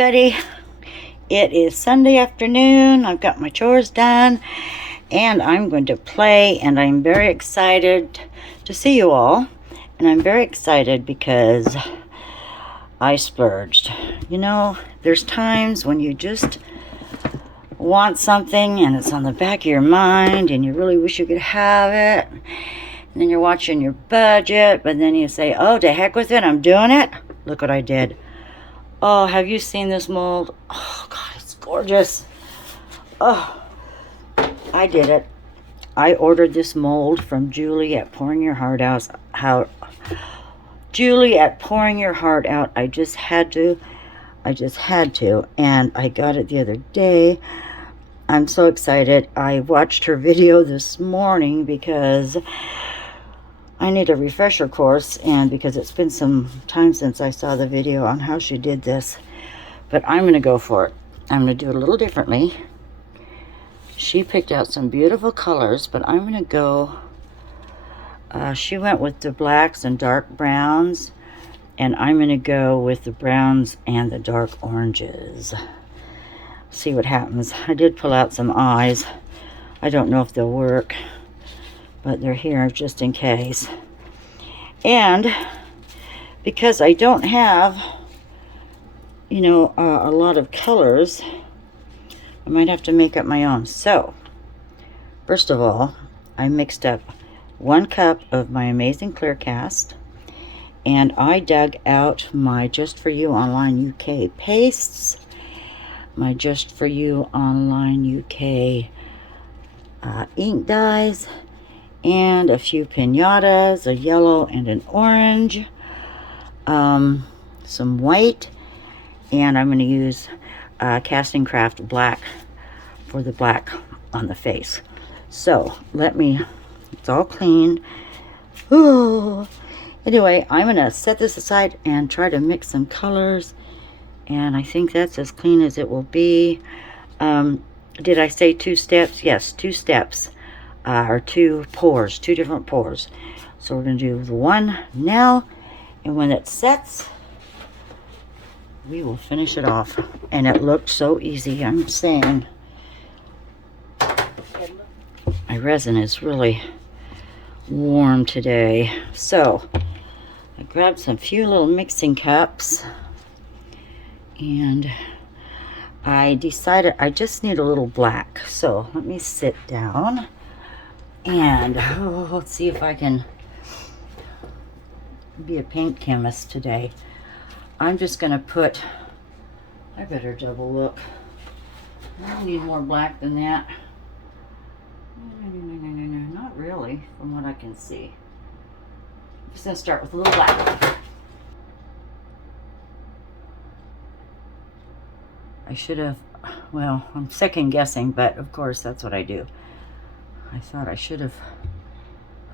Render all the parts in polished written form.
everybody. It is Sunday afternoon. I've got my chores done and I'm going to play, and I'm very excited to see you all. And I'm very excited because I splurged. You know, there's times when you just want something and it's on the back of your mind and you really wish you could have it. And then you're watching your budget, but then you say, oh, to heck with it, I'm doing it. Look what I did. Oh, have you seen this mold? Oh, God, it's gorgeous. Oh, I did it. I ordered this mold from Julie at Pouring Your Heart Out. Julie at Pouring Your Heart Out. I just had to. And I got it the other day. I'm so excited. I watched her video this morning because I need a refresher course, and because it's been some time since I saw the video on how she did this. But I'm going to go for it. I'm going to do it a little differently. She picked out some beautiful colors, but I'm going to go... she went with the blacks and dark browns, and I'm going to go with the browns and the dark oranges. See what happens. I did pull out some eyes. I don't know if they'll work, but they're here just in case. And because I don't have, you know, a lot of colors, I might have to make up my own. So, first of all, I mixed up 1 cup of my Amazing Clear Cast, and I dug out my Just For You Online UK pastes, my Just For You Online UK ink dyes, and a few pinatas, a yellow and an orange, some white, and I'm going to use Casting Craft black for the black on the face. So let me, it's all clean. Ooh. Anyway, I'm going to set this aside and try to mix some colors, and I think that's as clean as it will be. Did I say 2 steps? Yes, 2 steps. Or 2 pours, 2 different pours. So we're going to do the one now, and when it sets, we will finish it off. And it looked so easy, I'm saying. My resin is really warm today. So I grabbed some few little mixing cups, and I decided I just need a little black. So let me sit down. And let's see if I can be a paint chemist today. I'm just going to put, I better double look. I need more black than that. No, not really, from what I can see. I'm just going to start with a little black. I should have, well, I'm second guessing, but of course that's what I do. I thought I should have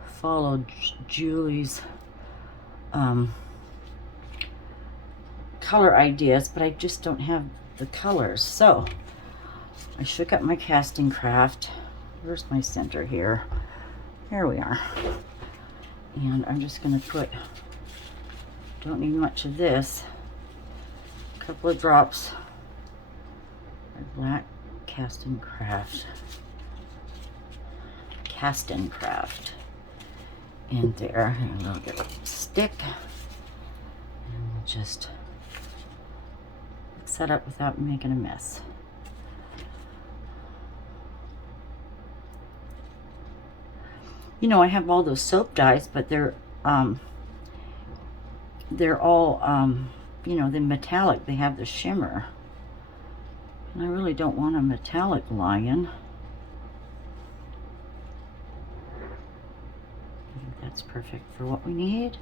followed Julie's color ideas, but I just don't have the colors. So I shook up my Casting Craft. Where's my center here? Here we are. And I'm just going to put, don't need much of this, a couple of drops of black Casting Craft in there, and we'll get a stick and we'll just mix that up without making a mess. You know, I have all those soap dyes, but they're all you know, the metallic. They have the shimmer, and I really don't want a metallic lion. That's perfect for what we need.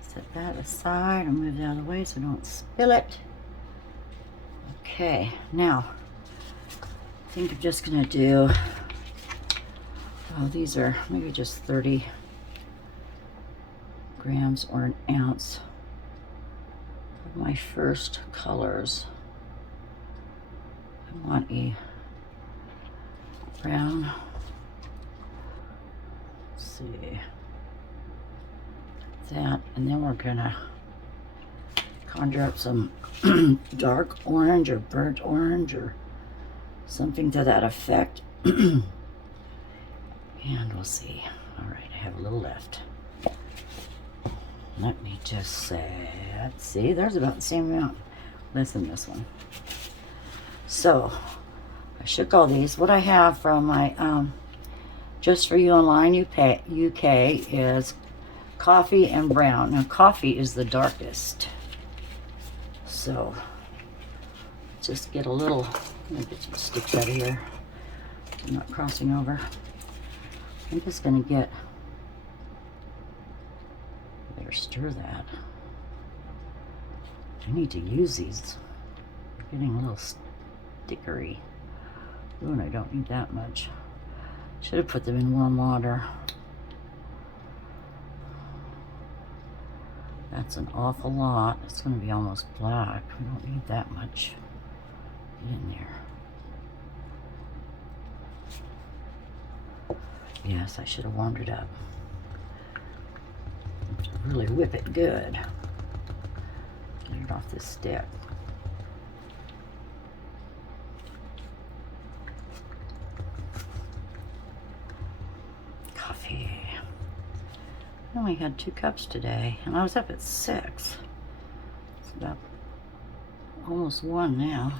Set that aside and move that out of the way so I don't spill it. Okay, now I think I'm just gonna do, oh, these are maybe just 30 grams or an ounce of my first colors. I want a brown, let's see, that, and then we're gonna conjure up some dark orange or burnt orange or something to that effect. And we'll see. All right, I have a little left. Let me just say, let's see, there's about the same amount less than this one. So I shook all these. What I have from my Just For You Online UK is coffee and brown. Now coffee is the darkest. So just get a little, let me get some sticks out of here. I'm not crossing over. I'm just gonna get, better stir that. I need to use these. They're getting a little stickery. Ooh, and I don't need that much. Should have put them in warm water. That's an awful lot. It's going to be almost black. We don't need that much in there. Yes, I should have warmed it up. Have to really whip it good. Get it off this stick. Coffee. I only had 2 cups today, and I was up at 6. It's about almost 1 now.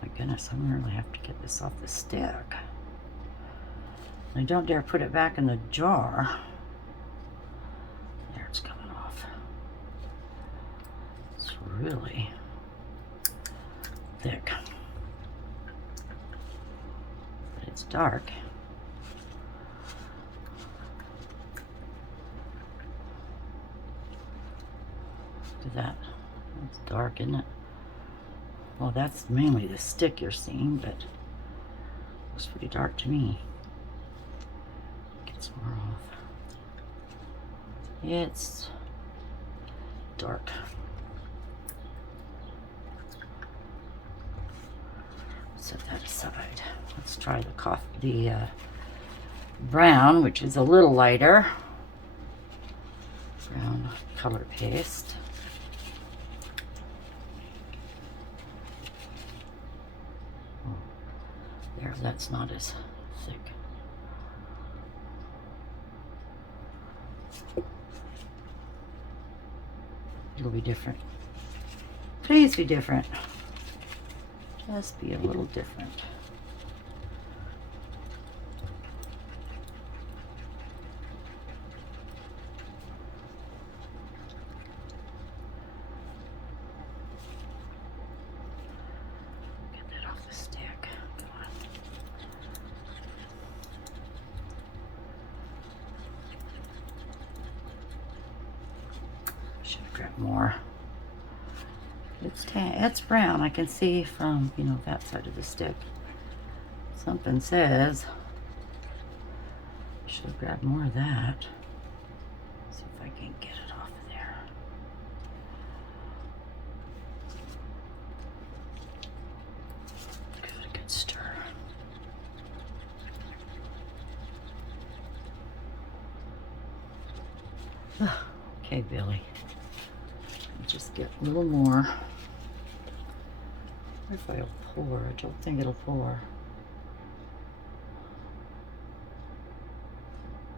My goodness, I'm gonna really have to get this off the stick. I don't dare put it back in the jar. There, it's coming off. It's really thick. But it's dark. Look at that. It's dark, isn't it? Well, that's mainly the stick you're seeing, but it looks pretty dark to me. Get some more off. It's dark. Set that aside. Let's try the brown, which is a little lighter. Brown color paste. Oh, there, that's not as thick. It'll be different. Please be different. Just be a little different. Get that off the stick. Come on. Should have grabbed more. It's brown. I can see from, you know, that side of the stick. Something says I should have grabbed more of that. See if I can get it off of there. Give it a good stir. Okay, Billie. Just get a little more. If I'll pour, I don't think it'll pour.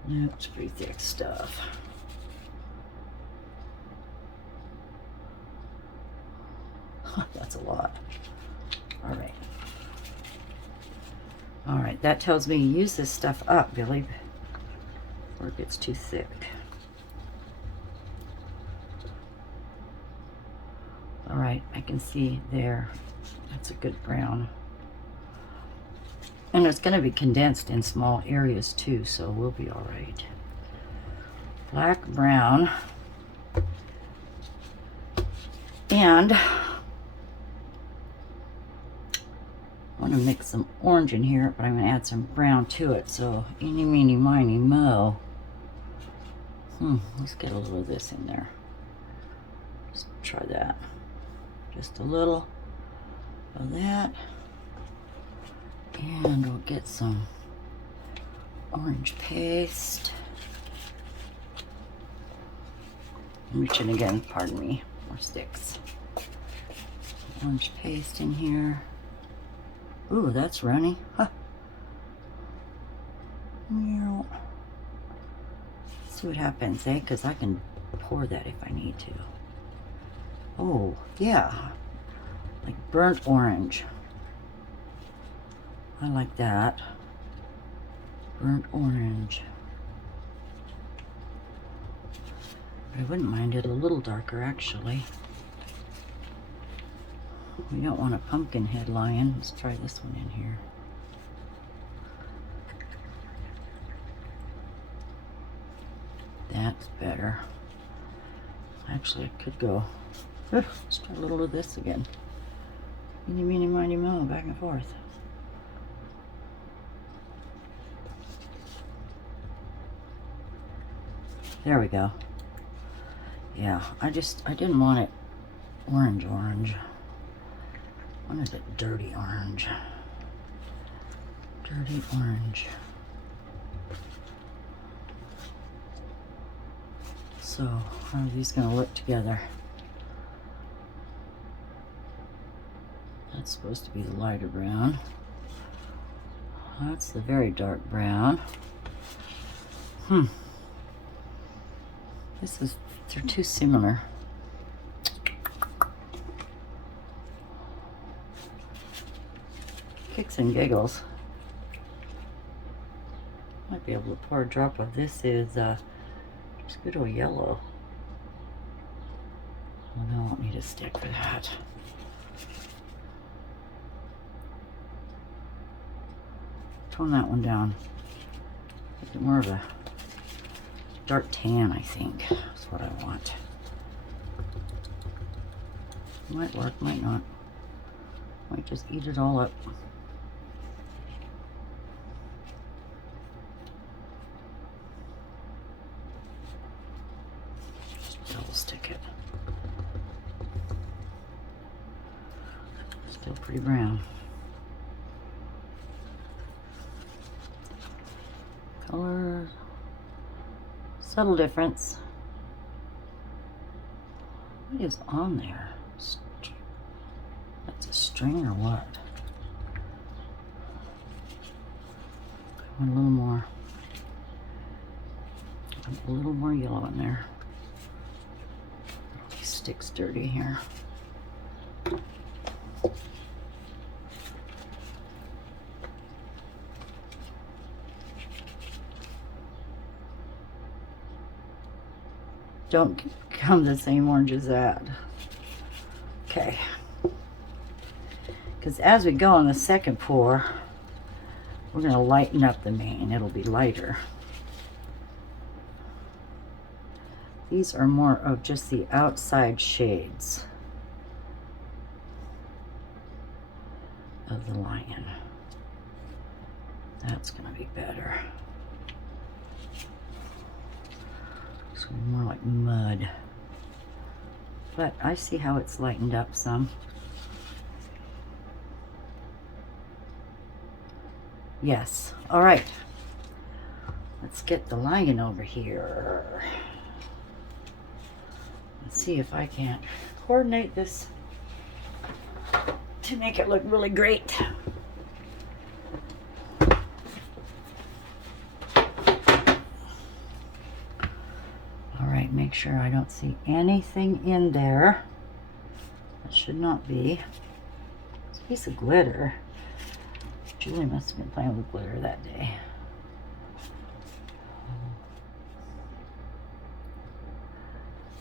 No, it's pretty thick stuff. That's a lot. All right. All right, that tells me use this stuff up, Billie, before it gets too thick. All right, I can see there. That's a good brown. And it's going to be condensed in small areas too, so we'll be all right. Black, brown. And I want to mix some orange in here, but I'm going to add some brown to it. So eeny, meeny, miny, mo. Let's get a little of this in there. Just try that. Just a little of that. And we'll get some orange paste. I'm reaching again, pardon me, more sticks. Orange paste in here. Ooh, that's runny. Huh. Let's see what happens, eh? Because I can pour that if I need to. Oh, yeah. Like burnt orange. I like that. Burnt orange. But I wouldn't mind it a little darker, actually. We don't want a pumpkin head lion. Let's try this one in here. That's better. Actually, I could go. Let's try a little of this again. Eeny, meeny, miny, moe, back and forth. There we go. Yeah, I didn't want it orange. I wanted it dirty orange. Dirty orange. So, how are these going to look together? That's supposed to be the lighter brown. That's the very dark brown. They're too similar. Kicks and giggles. Might be able to pour a drop of this is just good old yellow. Oh no, I won't need a stick for that. Tone that one down. Make it more of a dark tan, I think. That's what I want. Might work, might not. Might just eat it all up. Just double stick it. Still pretty brown. Color, subtle difference. What is on there? That's a string or what? I want a little more yellow in there. These sticks dirty here. Don't come the same orange as that. Okay. Because as we go on the second pour, we're going to lighten up the mane. It'll be lighter. These are more of just the outside shades of the lion. That's going to be better. It's going to be more like mud. But I see how it's lightened up some. Yes. All right. Let's get the lion over here. Let's see if I can't coordinate this to make it look really great. All right, make sure I don't see anything in there. That should not be. It's a piece of glitter. Julie must have been playing with glitter that day.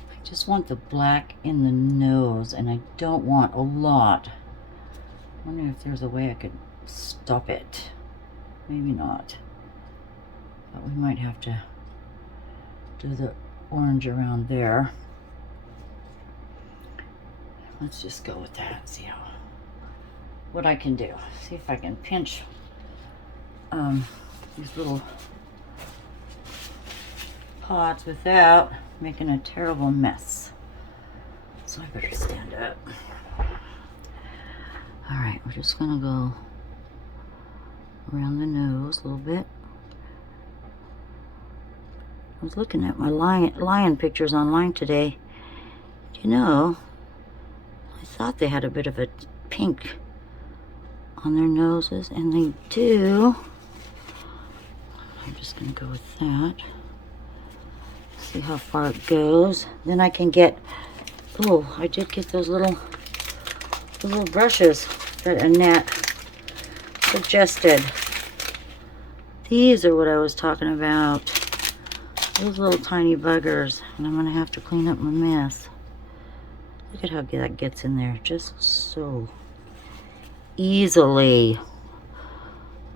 I just want the black in the nose, and I don't want a lot. I wonder if there's a way I could stop it. Maybe not. But we might have to do the orange around there. Let's just go with that and see what I can do. See if I can pinch these little pots without making a terrible mess. So I better stand up. All right, we're just gonna go around the nose a little bit. I was looking at my lion pictures online today. You know, I thought they had a bit of a pink on their noses, and they do. I'm just gonna go with that. See how far it goes. Then I can get, oh, I did get those little brushes that Annette suggested. These are what I was talking about. Those little tiny buggers. And I'm gonna have to clean up my mess. Look at how that gets in there, just so easily.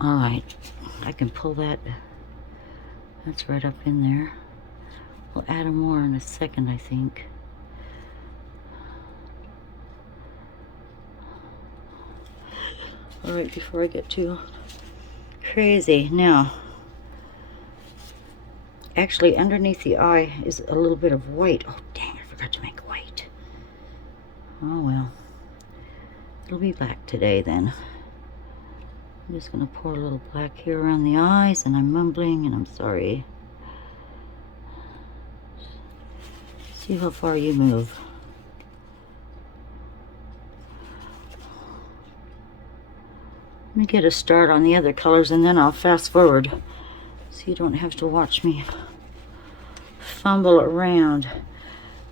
All right, I can pull that. That's right up in there. We'll add more in a second, I think. All right, before I get too crazy. Now, actually underneath the eye is a little bit of white. Oh, dang, I forgot to make white. Oh, well. It'll be black today, then. I'm just going to pour a little black here around the eyes, and I'm mumbling, and I'm sorry. See how far you move. Let me get a start on the other colors, and then I'll fast forward so you don't have to watch me fumble around.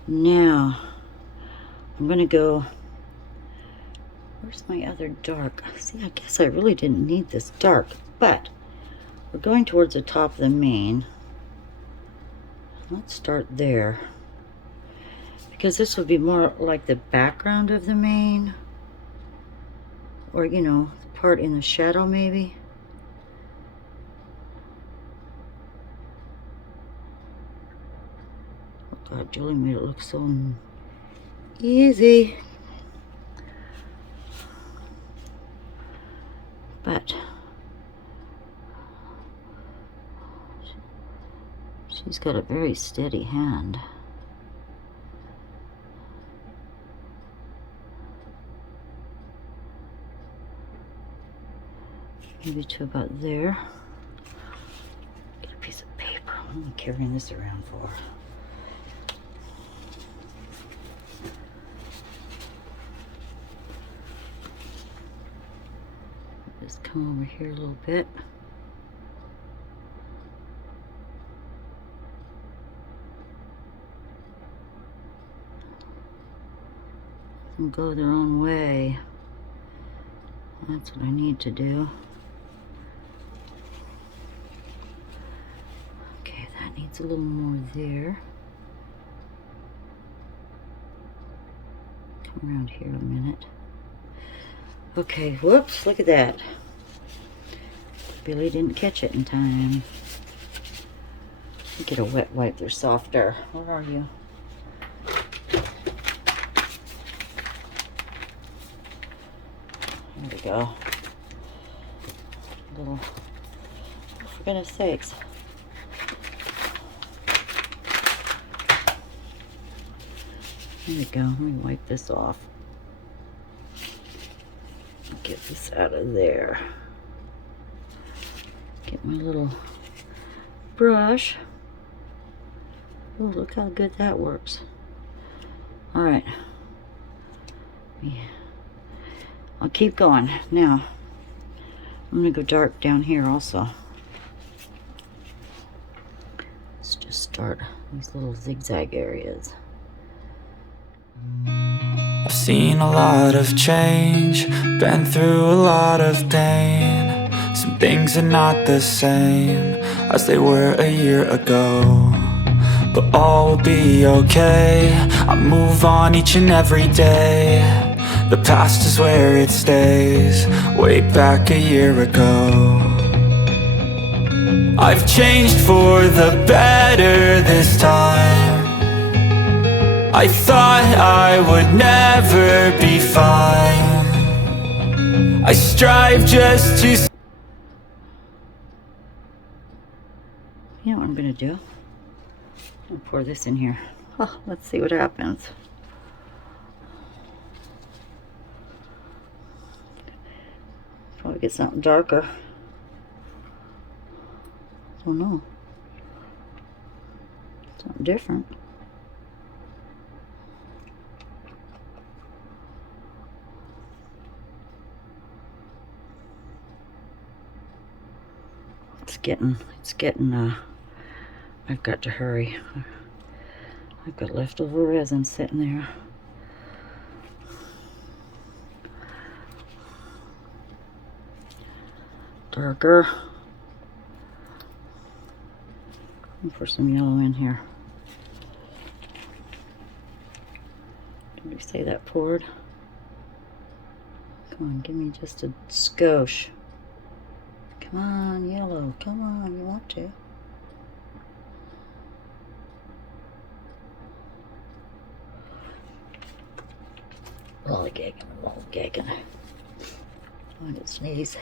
Now, I'm going to go... Where's my other dark? See, I guess I really didn't need this dark, but we're going towards the top of the mane. Let's start there, because this would be more like the background of the mane, or, you know, the part in the shadow maybe. Oh God, Julie made it look so easy. But she's got a very steady hand. Maybe to about there. Get a piece of paper. What am I carrying this around for? Just come over here a little bit. And go their own way. That's what I need to do. Okay, that needs a little more there. Come around here a minute. Okay, whoops, look at that. Billie didn't catch it in time. Get a wet wipe, they're softer. Where are you? There we go. Little, for goodness sakes. There we go, let me wipe this off. Get this out of there. Get my little brush. Oh, look how good that works. All right. I'll keep going. Now, I'm going to go dark down here also. Let's just start these little zigzag areas. I've seen a lot of change, been through a lot of pain. Some things are not the same as they were a year ago, but all will be okay. I move on each and every day. The past is where it stays, way back a year ago. I've changed for the better this time. I thought I would never be fine. I strive just to... You know what I'm going to do? I'll pour this in here. Oh, let's see what happens. Probably get something darker. I don't know. something different. It's getting, I've got to hurry. I've got leftover resin sitting there. Darker. For some yellow in here. Did we say that poured? Come on, give me just a skosh. Come on, yellow. Come on, you want to. Lollygagging, lollygagging. I want to sneeze.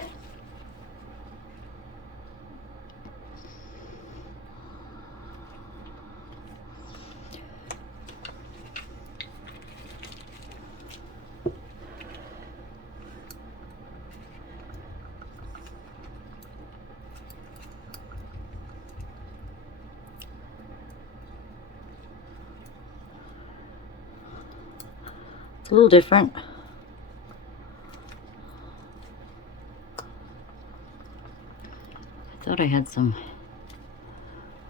It's a little different. I thought I had some,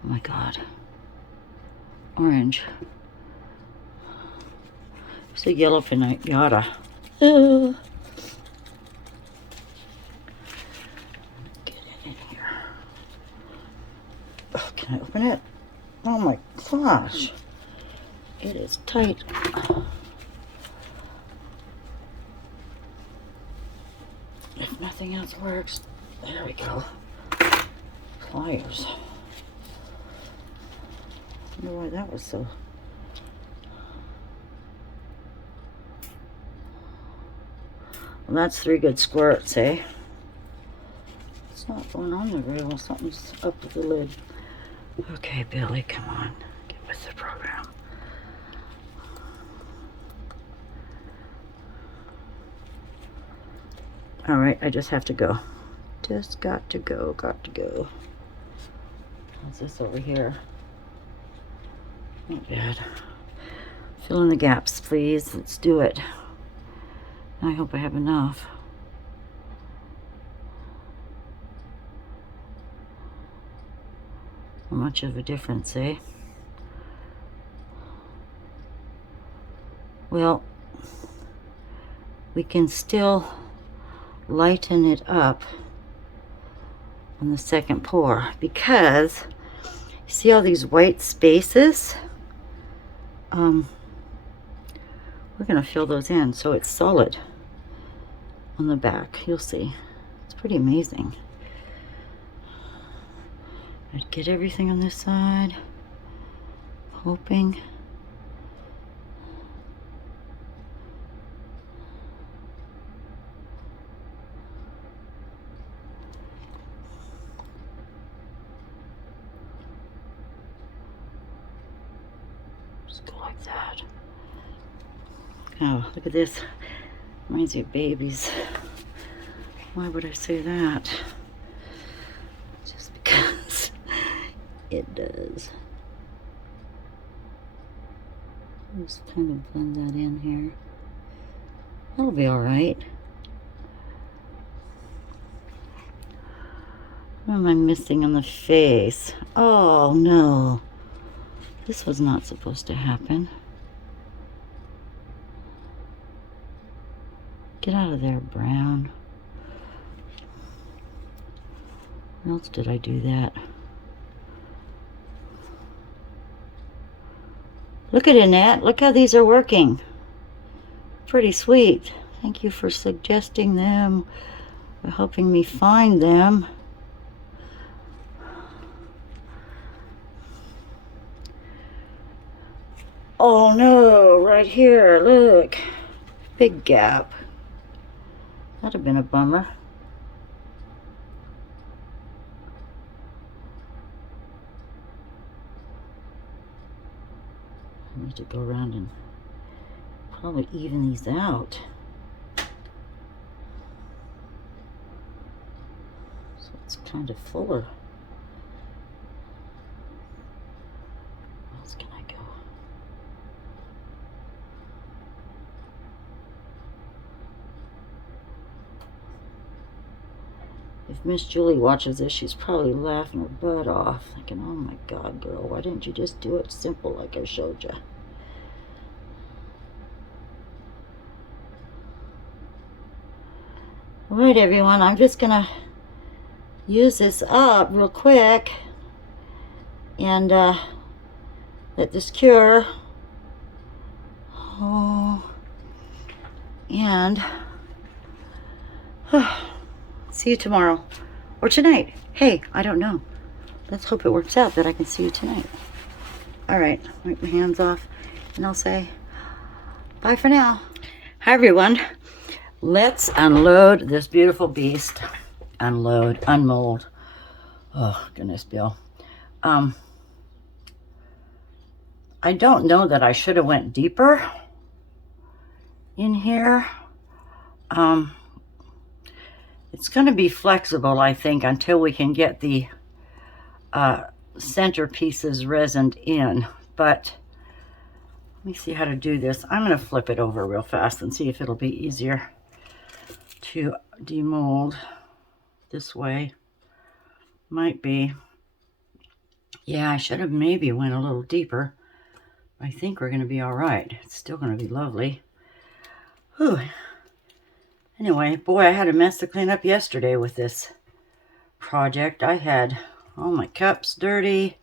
oh my God, orange. It's a yellow pinata. Get it in here. Oh, can I open it? Oh my gosh. It is tight. If nothing else works, there we go. Pliers. I wonder why that was so. Well, that's 3 good squirts, eh? It's not going on the rail. Something's up with the lid. Okay, Billie, come on. Get with the program. All right, I just have to go. Just got to go, got to go. How's this over here? Not bad. Fill in the gaps, please. Let's do it. I hope I have enough. Not much of a difference, eh? Well, we can still lighten it up on the second pour because you see all these white spaces? We're going to fill those in so it's solid on the back. You'll see. It's pretty amazing. I'd get everything on this side, hoping. Just go like that. Oh, look at this. Reminds me of babies. Why would I say that? Just because it does. Just kind of blend that in here. That'll be all right. What am I missing on the face? Oh no. This was not supposed to happen. Get out of there, brown. Where else did I do that? Look at Annette. Look how these are working. Pretty sweet. Thank you for suggesting them, for helping me find them. Oh no, right here, look. Big gap. That'd have been a bummer. I need to go around and probably even these out. So it's kind of fuller. What else can Miss Julie watches this, she's probably laughing her butt off, thinking, oh my God, girl, why didn't you just do it simple like I showed you? All right, everyone, I'm just gonna use this up real quick and let this cure. Oh, and see you tomorrow or tonight. Hey, I don't know. Let's hope it works out that I can see you tonight. All right, wipe my hands off and I'll say bye for now. Hi, everyone. Let's unload this beautiful beast. Unload, unmold. Oh, goodness, Bill. I don't know that I should have went deeper in here. It's going to be flexible, I think, until we can get the center pieces resined in. But let me see how to do this. I'm going to flip it over real fast and see if it'll be easier to demold this way. Might be. Yeah, I should have maybe went a little deeper. I think we're going to be all right. It's still going to be lovely. Whew. Anyway, boy, I had a mess to clean up yesterday with this project. I had all my cups dirty,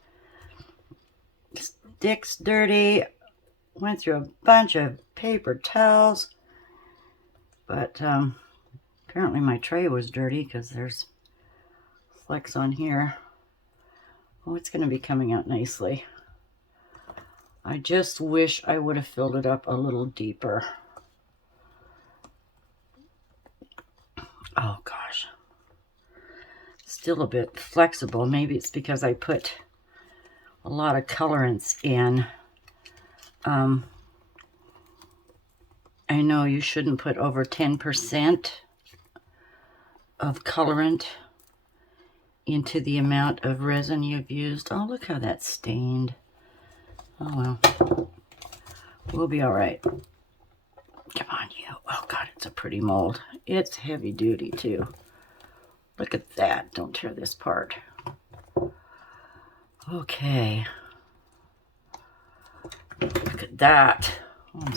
sticks dirty, went through a bunch of paper towels, but apparently my tray was dirty because there's flecks on here. Oh, it's going to be coming out nicely. I just wish I would have filled it up a little deeper. Oh gosh, still a bit flexible. Maybe it's because I put a lot of colorants in. I know you shouldn't put over 10% of colorant into the amount of resin you've used. Oh, look how that's stained. Oh well, we'll be all right. Come on, you. Oh God, it's a pretty mold. It's heavy duty too. Look at that. Don't tear this part. Okay. Look at that. I'm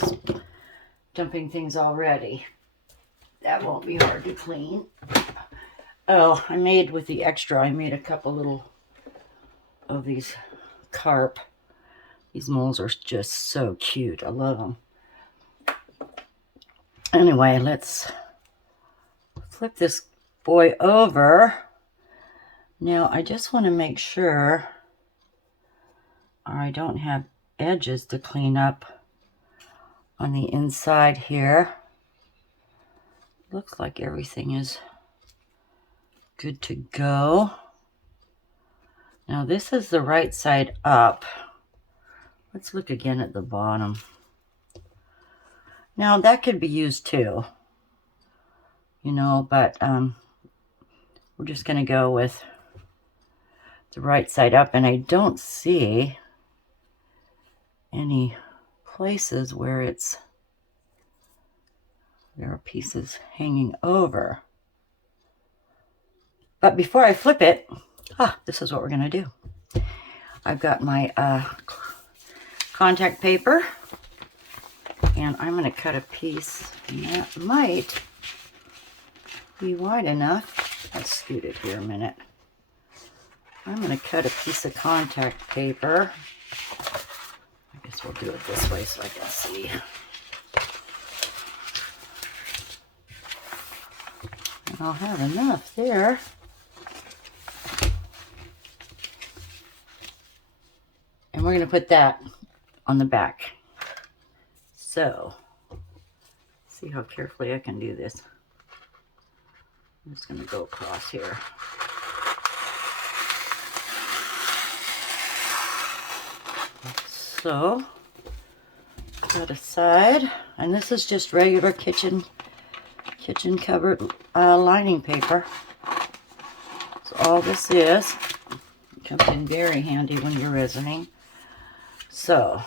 dumping things already. That won't be hard to clean. Oh, I made with the extra, I made a couple little of these carp. These molds are just so cute. I love them. Anyway, let's flip this boy over. Now, I just want to make sure I don't have edges to clean up on the inside here. Looks like everything is good to go. Now, this is the right side up. Let's look again at the bottom. Now, that could be used too, you know, but we're just going to go with the right side up, and I don't see any places where there are pieces hanging over. But before I flip it, this is what we're going to do. I've got my contact paper, and I'm going to cut a piece, and that might be wide enough. Let's scoot it here a minute. I'm going to cut a piece of contact paper. I guess we'll do it this way so I can see. And I'll have enough there. And we're going to put that on the back. So, see how carefully I can do this. I'm just going to go across here. So, that aside, and this is just regular kitchen cupboard lining paper. So all this is. It comes in very handy when you're resining. So,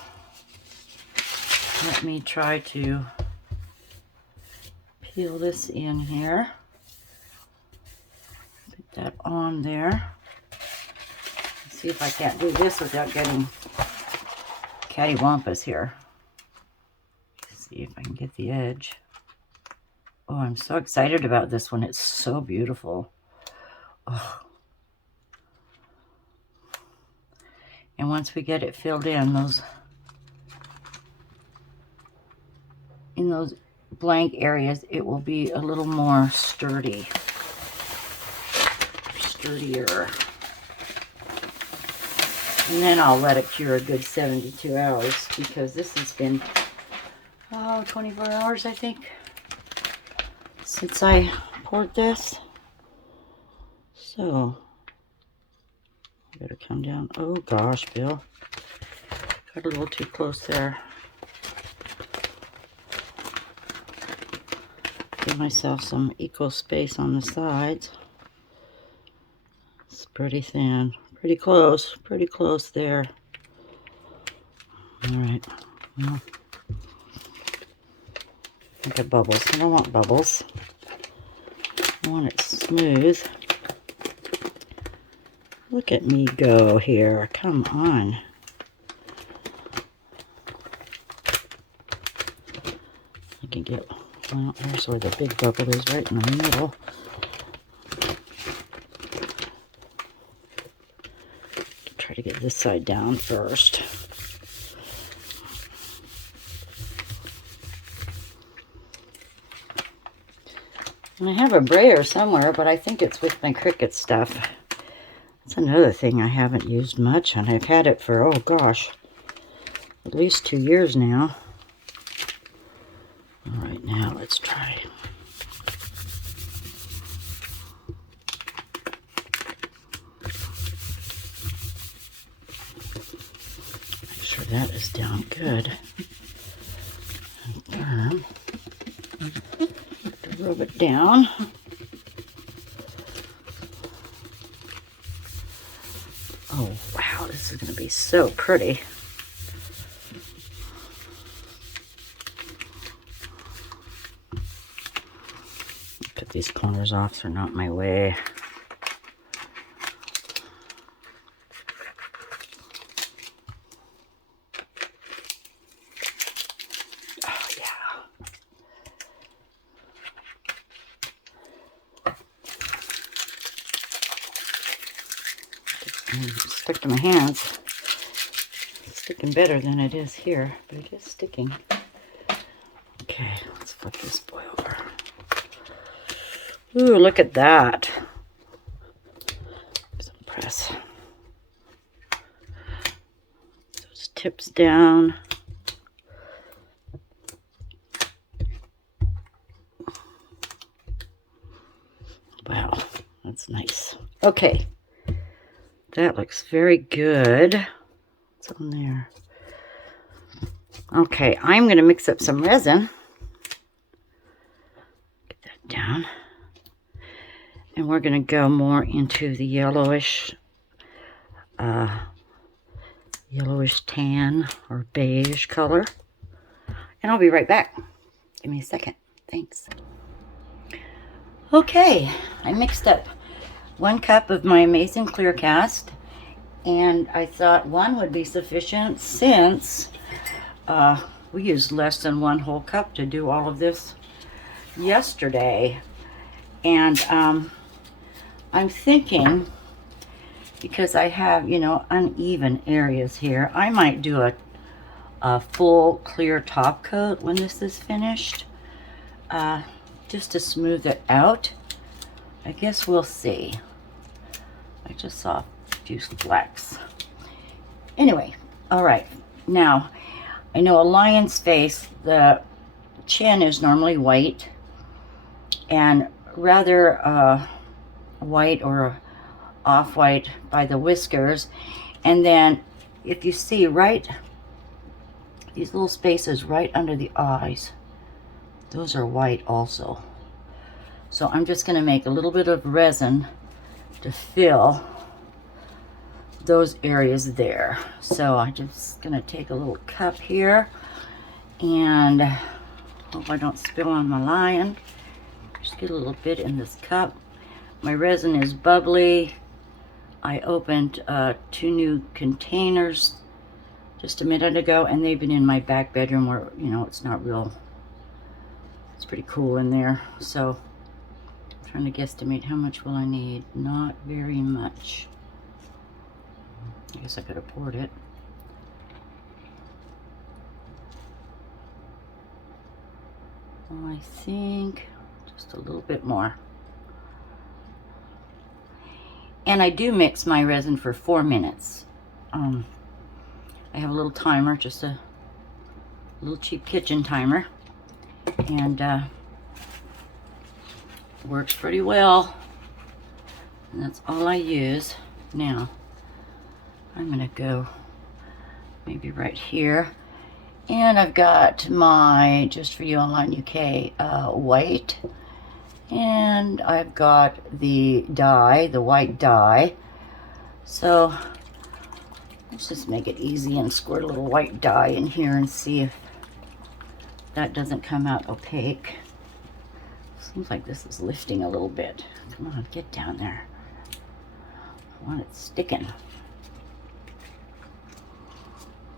let me try to peel this in here. that on there. Let's see if I can't do this without getting cattywampus here. Let's see if I can get the edge. Oh, I'm so excited about this one. It's so beautiful. Oh. And once we get it filled in those blank areas, it will be a little more sturdier. And then I'll let it cure a good 72 hours because this has been, 24 hours, I think, since I poured this. So, I better come down. Oh gosh, Bill. Got a little too close there. Give myself some equal space on the sides. It's pretty thin. Pretty close there. All right. Well, look at bubbles. I don't want bubbles. I want it smooth. Look at me go here. Come on. I can get, well, there's where the big bubble is, right in the middle. Try to get this side down first. And I have a brayer somewhere, but I think it's with my Cricut stuff. That's another thing I haven't used much, and I've had it for, oh gosh, at least 2 years now. All right, now let's try. Make sure that is down good and firm. Rub it down. Oh wow, this is going to be so pretty. Cut these corners off so they're not in my way. Oh yeah. Stuck to my hands. It's sticking better than it is here, but it is sticking. Okay, let's flip this boy over. Ooh, look at that. Some press. Those tips down. Wow, that's nice. Okay. That looks very good. What's on there? Okay, I'm going to mix up some resin. Get that down. And we're going to go more into the yellowish tan or beige color. And I'll be right back. Give me a second. Thanks. Okay, I mixed up 1 cup of my amazing clear cast, and I thought 1 would be sufficient since we used less than 1 whole cup to do all of this yesterday. And I'm thinking, because I have, you know, uneven areas here, I might do a full clear top coat when this is finished, just to smooth it out. I guess we'll see. I just saw a few flecks. Anyway, all right. Now, I know a lion's face, the chin is normally white, and rather white or off-white by the whiskers. And then if you see right, these little spaces right under the eyes, those are white also. So I'm just going to make a little bit of resin to fill those areas there. So I'm just going to take a little cup here, and hope I don't spill on my lion. Just get a little bit in this cup. My resin is bubbly. I opened 2 new containers just a minute ago, and they've been in my back bedroom where, you know, it's not real, it's pretty cool in there. So I'm trying to guesstimate how much will I need. Not very much. I guess I could have poured it. Well, I think just a little bit more. And I do mix my resin for 4 minutes. I have a little timer, just a little cheap kitchen timer, and works pretty well. And that's all I use. Now, I'm gonna go maybe right here. And I've got my Just For You Online UK white. And I've got the dye, the white dye. So let's just make it easy and squirt a little white dye in here and see if that doesn't come out opaque. Seems like this is lifting a little bit. Come on, get down there. I want it sticking.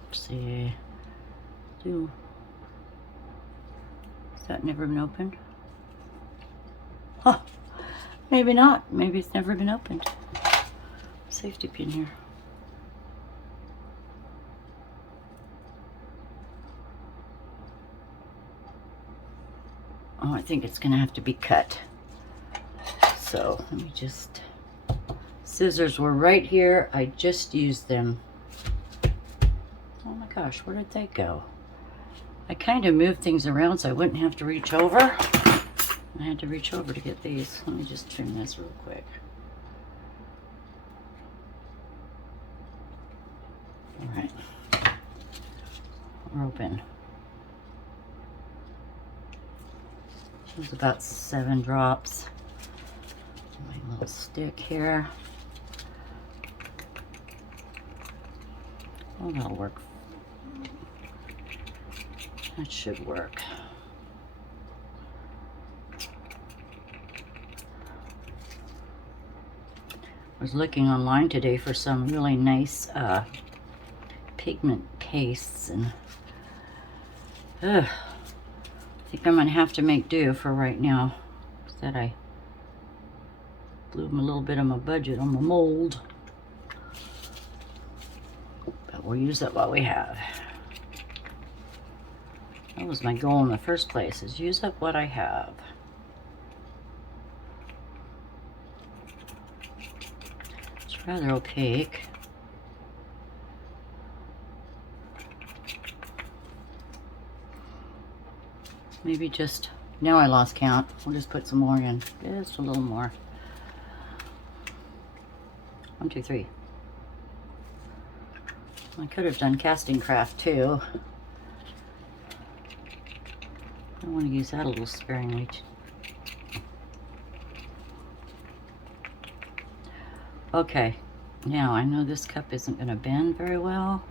Let's see. Has that never been opened? Huh. Maybe not. Maybe it's never been opened. Safety pin here. Oh, I think it's gonna have to be cut. So let me just, scissors were right here. I just used them. Oh my gosh, where did they go? I kind of moved things around so I wouldn't have to reach over. I had to reach over to get these. Let me just trim this real quick. All right, we're open. There's about 7 drops. My little stick here. Oh, that'll work. That should work. I was looking online today for some really nice pigment pastes, and I think I'm gonna have to make do for right now. Said I blew a little bit of my budget on my mold, but we'll use up what we have. That was my goal in the first place, is use up what I have. It's rather opaque. Maybe just, now I lost count. We'll just put some more in, just a little more. 1, 2, 3. I could have done casting craft too. I want to use that a little sparingly. Okay, now I know this cup isn't going to bend very well,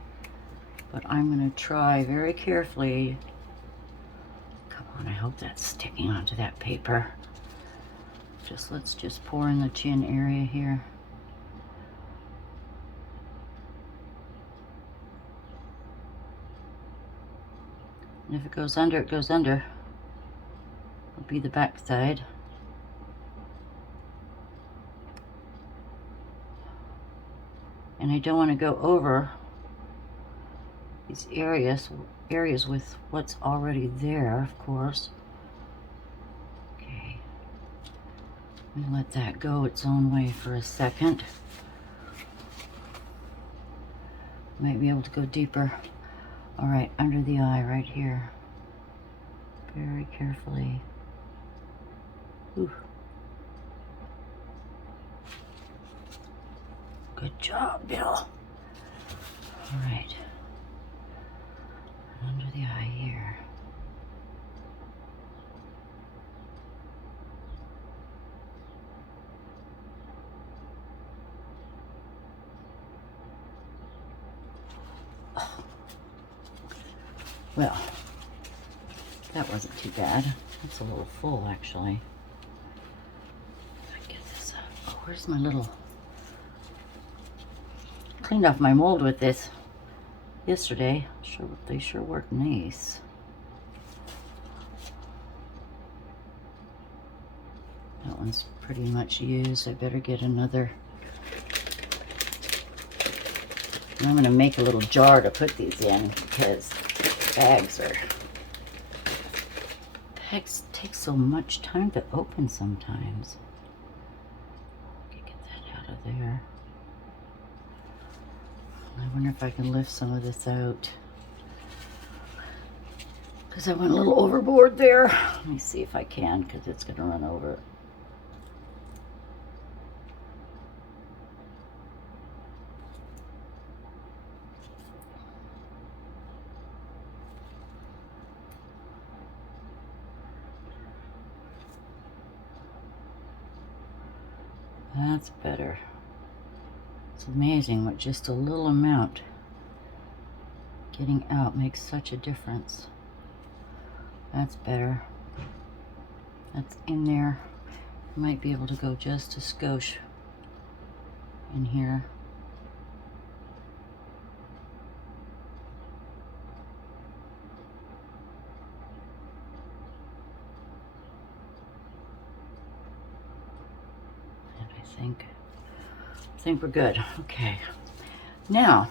but I'm going to try very carefully. Come on, I hope that's sticking onto that paper. Let's just pour in the chin area here. And if it goes under, it goes under. It'll be the back side. And I don't want to go over these areas with what's already there, of course. Okay. Let me let that go its own way for a second. Might be able to go deeper. All right, under the eye right here. Very carefully. Ooh. Good job, Bill. All right. Under the eye here. Oh. Well, that wasn't too bad. That's a little full, actually. Get this up. where's my little... Cleaned off my mold with this yesterday. Sure, they sure work nice. That one's pretty much used. I better get another. And I'm going to make a little jar to put these in because bags take so much time to open sometimes. Get that out of there. I wonder if I can lift some of this out because I went a little overboard there. Let me see if I can because it's going to run over. That's better. It's amazing what just a little amount getting out makes such a difference. That's better. That's in there. I might be able to go just a skosh in here. I think we're good. Okay. Now,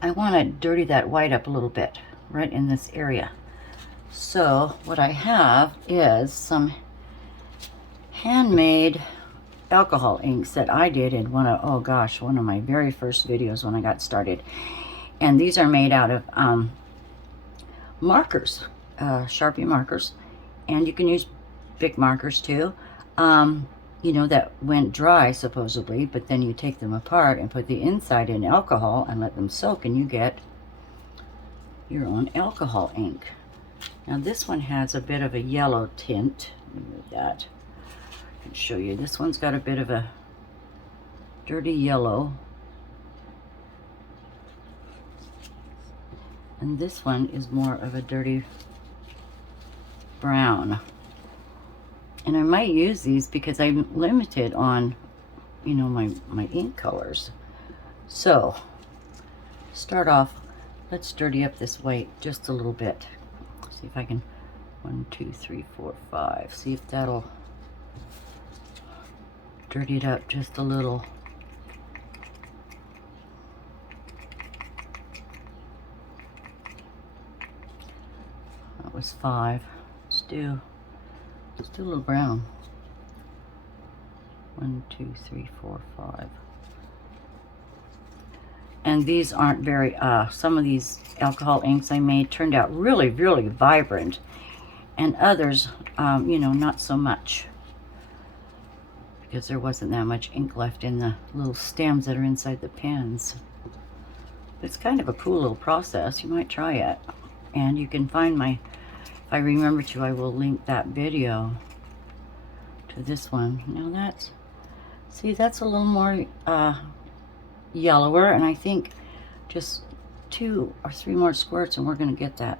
I want to dirty that white up a little bit right in this area. So what I have is some handmade alcohol inks that I did in one of my very first videos when I got started. And these are made out of markers, Sharpie markers. And you can use Bic markers too. You know, that went dry supposedly, but then you take them apart and put the inside in alcohol and let them soak, and you get your own alcohol ink. Now this one has a bit of a yellow tint. Let me move that. I can show you. This one's got a bit of a dirty yellow. And this one is more of a dirty brown. And I might use these because I'm limited on, you know, my ink colors. So, start off, let's dirty up this white just a little bit. See if I can, 1, 2, 3, 4, 5. See if that'll dirty it up just a little. That was 5. Let's do a little brown. 1, 2, 3, 4, 5. And these aren't very, some of these alcohol inks I made turned out really, really vibrant. And others, you know, not so much. Because there wasn't that much ink left in the little stems that are inside the pens. It's kind of a cool little process. You might try it. And you can find my... If I remember to, I will link that video to this one. Now that's, see, that's a little more yellower, and I think just 2 or 3 more squirts and we're going to get that.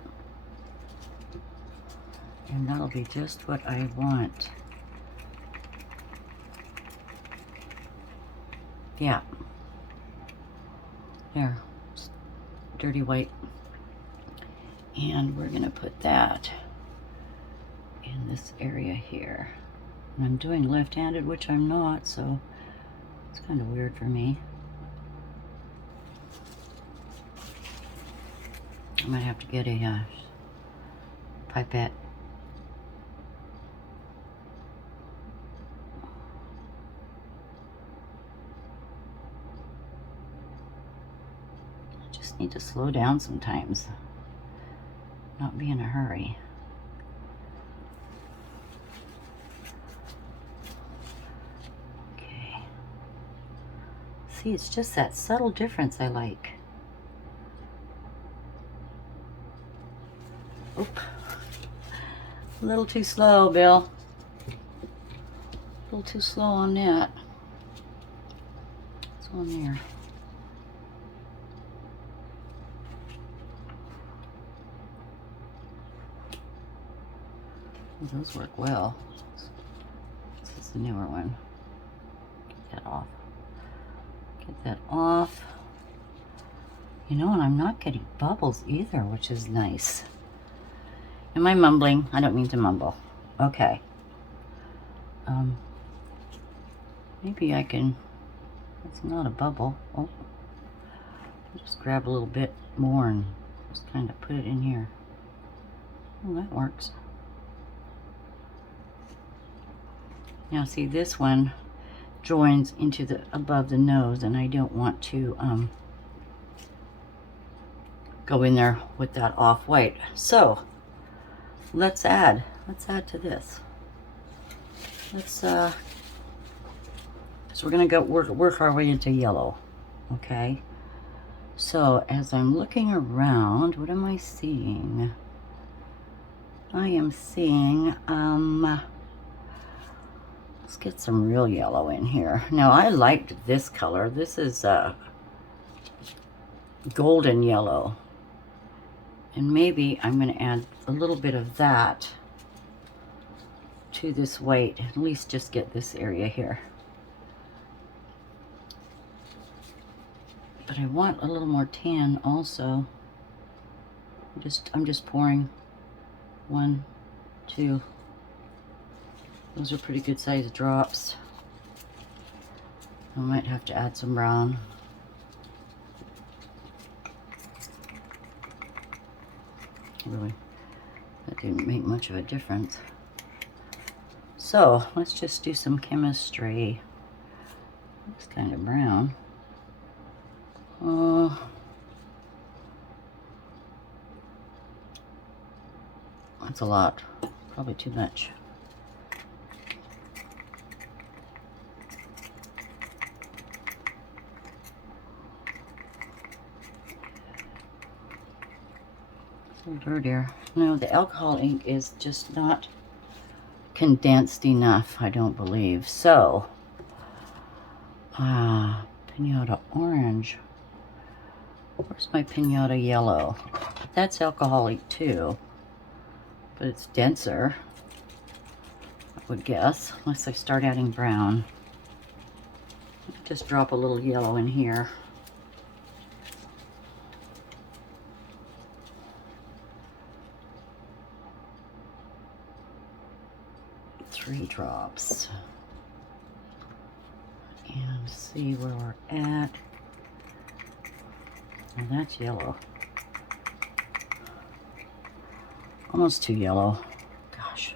And that'll be just what I want. Yeah. There. Dirty white. And we're going to put that in this area here. And I'm doing left-handed, which I'm not, so it's kind of weird for me. I might have to get a pipette. I just need to slow down sometimes. Not be in a hurry. Okay. See, it's just that subtle difference I like. Oop. A little too slow, Bill. A little too slow on that. What's on there? Those work well. This is the newer one. that off. Get that off. You know, and I'm not getting bubbles either, which is nice. Am I mumbling? I don't mean to mumble. Okay. Maybe I can, it's not a bubble. Oh, just grab a little bit more and just kind of put it in here. Oh, that works. Now see, this one joins into the above the nose, and I don't want to go in there with that off-white. So let's add to this. So we're gonna go work our way into yellow. Okay, so as I'm looking around, what am I seeing? I am seeing let's get some real yellow in here. Now I liked this color. This is golden yellow, and maybe I'm going to add a little bit of that to this white, at least just get this area here. But I want a little more tan also. I'm just pouring 1, 2. Those are pretty good sized drops. I might have to add some brown. Really, that didn't make much of a difference. So let's just do some chemistry. Looks kind of brown. That's a lot. Probably too much. So dirtier. No, the alcohol ink is just not condensed enough, I don't believe. So, pinata orange. Where's my pinata yellow? That's alcoholic too, but it's denser, I would guess, unless I start adding brown. Just drop a little yellow in here. Three drops. And see where we're at. And that's yellow. Almost too yellow. Gosh.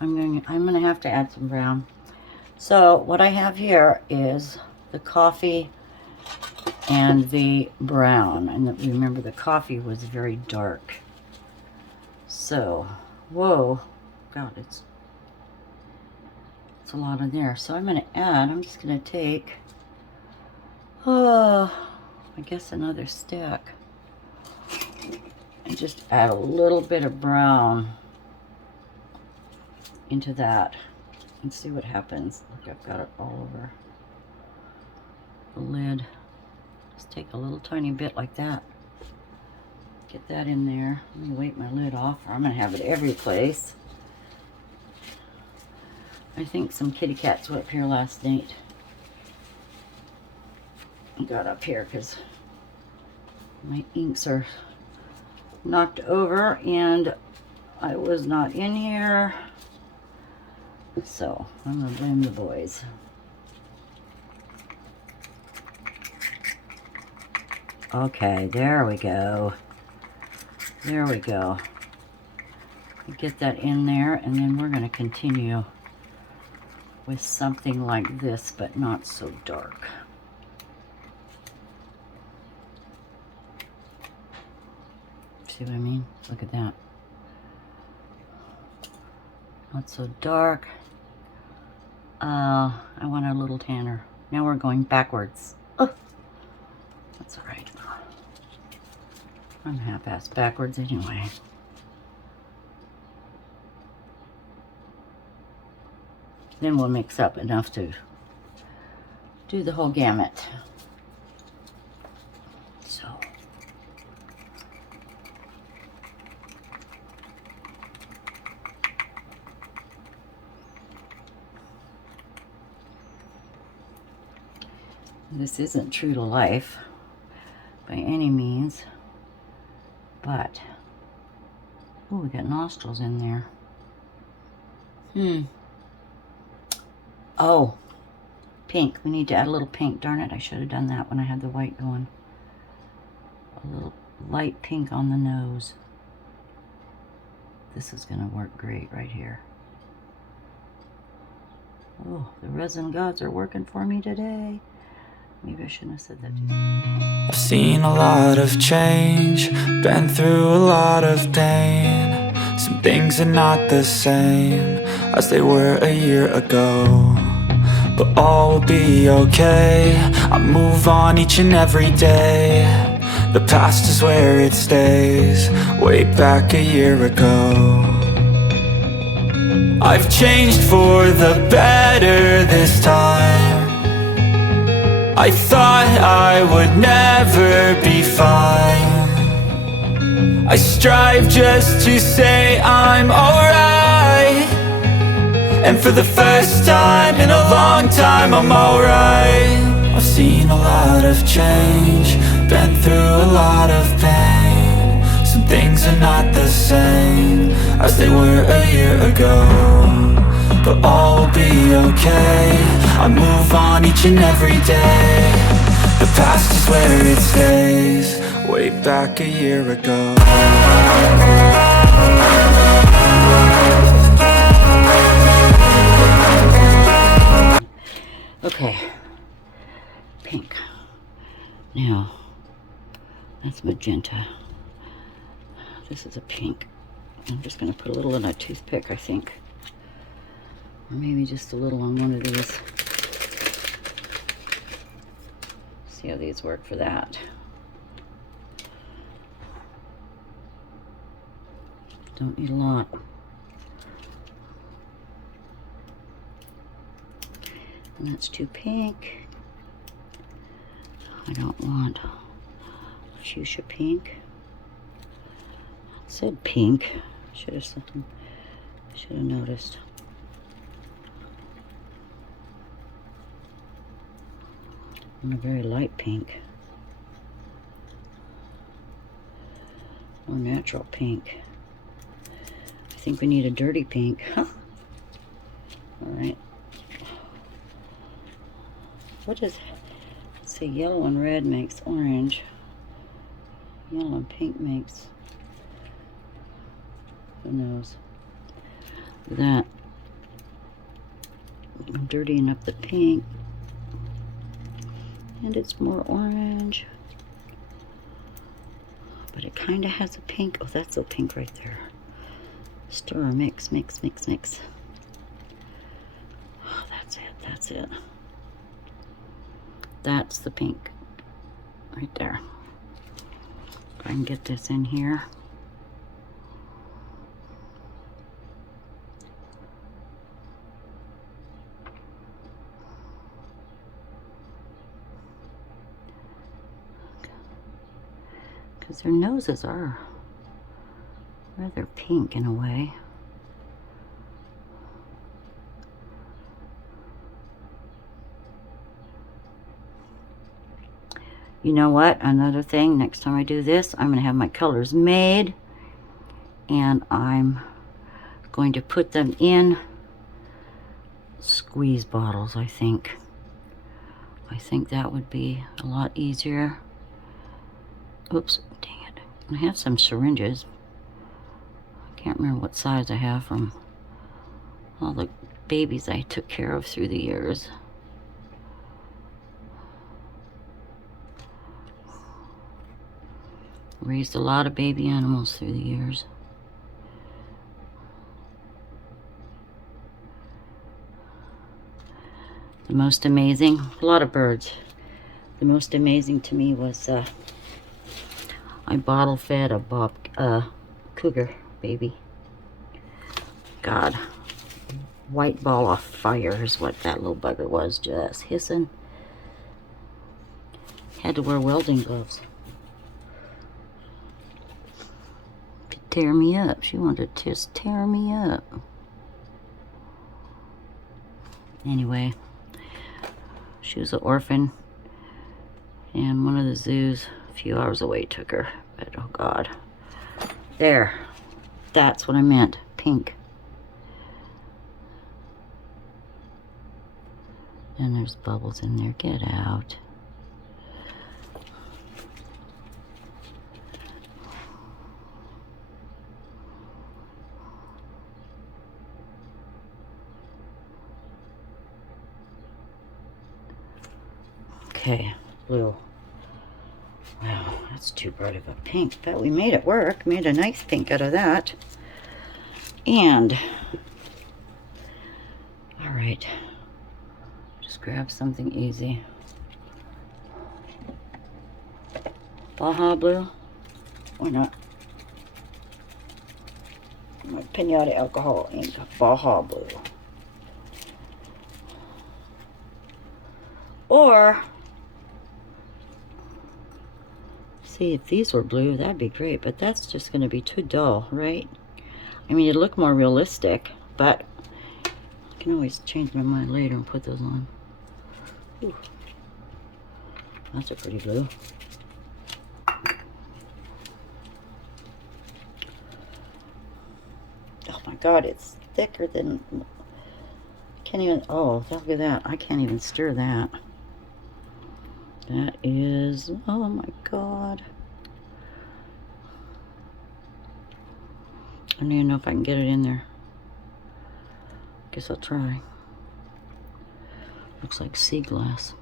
I'm gonna have to add some brown. So what I have here is the coffee and the brown. And remember, the coffee was very dark. So, whoa, God, it's a lot in there. So I'm just gonna take, I guess another stack, and just add a little bit of brown into that and see what happens. Look, I've got it all over the lid. Just take a little tiny bit like that. Get that in there. Let me wipe my lid off, or I'm gonna have it every place. I think some kitty cats were up here last night. I got up here because my inks are knocked over and I was not in here. So I'm gonna blame the boys. Okay, there we go. There we go. Get that in there, and then we're gonna continue with something like this, but not so dark. See what I mean? Look at that. Not so dark. I want a little tanner. Now we're going backwards. Oh, that's all right. I'm half-ass backwards anyway. Then we'll mix up enough to do the whole gamut. So. This isn't true to life by any means, but oh, we got nostrils in there. Oh, pink. We need to add a little pink. Darn it, I should have done that when I had the white going. A little light pink on the nose. This is going to work great right here. Oh, the resin gods are working for me today. Maybe I shouldn't have said that too. I've seen a lot of change, been through a lot of pain. Some things are not the same as they were a year ago, but all will be okay. I move on each and every day. The past is where it stays, way back a year ago. I've changed for the better this time. I thought I would never be fine. I strive just to say I'm alright, and for the first time in a long time I'm alright. I've seen a lot of change, been through a lot of pain. Some things are not the same as they were a year ago, but all will be okay. I move on each and every day. The past is where it stays, way back a year ago. Okay, pink. Now, that's magenta. This is a pink. I'm just going to put a little in a toothpick, I think. Or maybe just a little on one of these. See how these work for that. Don't need a lot. And that's too pink. I don't want fuchsia pink. It said pink. Should have noticed. And a very light pink. Or natural pink. I think we need a dirty pink. All right. What is, let's see, yellow and red makes orange. Yellow and pink makes, who knows. Look at that. I'm dirtying up the pink. And it's more orange. But it kind of has a pink. Oh, that's a pink right there. Stir, mix, mix, mix, mix. Oh, that's it, that's it. That's the pink right there. If I can get this in here. Because their noses are rather pink in a way. You know what? Another thing, next time I do this, I'm going to have my colors made. And I'm going to put them in squeeze bottles, I think. I think that would be a lot easier. Oops, dang it. I have some syringes. I can't remember what size I have from all the babies I took care of through the years. Raised a lot of baby animals through the years. The most amazing, a lot of birds. The most amazing to me was I bottle fed a cougar baby. God, white ball of fire is what that little bugger was, just hissing. Had to wear welding gloves. Tear me up. She wanted to just tear me up. Anyway, she was an orphan And one of the zoos a few hours away took her. But oh God. There. That's what I meant. Pink. And there's bubbles in there. Get out. Okay, blue. Wow, that's too bright of a pink, but we made it work. Made a nice pink out of that. And, all right, just grab something easy. Baja blue, why not? My Pinata alcohol ink, Baja blue. Or, see, if these were blue, that'd be great, but that's just going to be too dull, right? I mean, it'd look more realistic, but I can always change my mind later and put those on. Ooh. That's a pretty blue. Oh my God, it's thicker than, can't even, oh, look at that. I can't even stir that. That is, oh my God. I don't even know if I can get it in there. Guess I'll try. Looks like sea glass.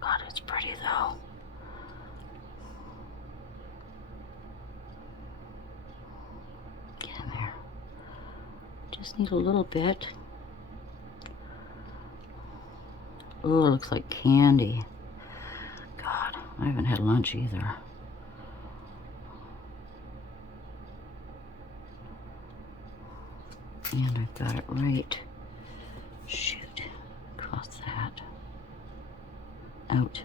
God, it's pretty though. Get in there. Just need a little bit. Oh, it looks like candy. God, I haven't had lunch either. And I've got it right. Shoot. Cross that. Out.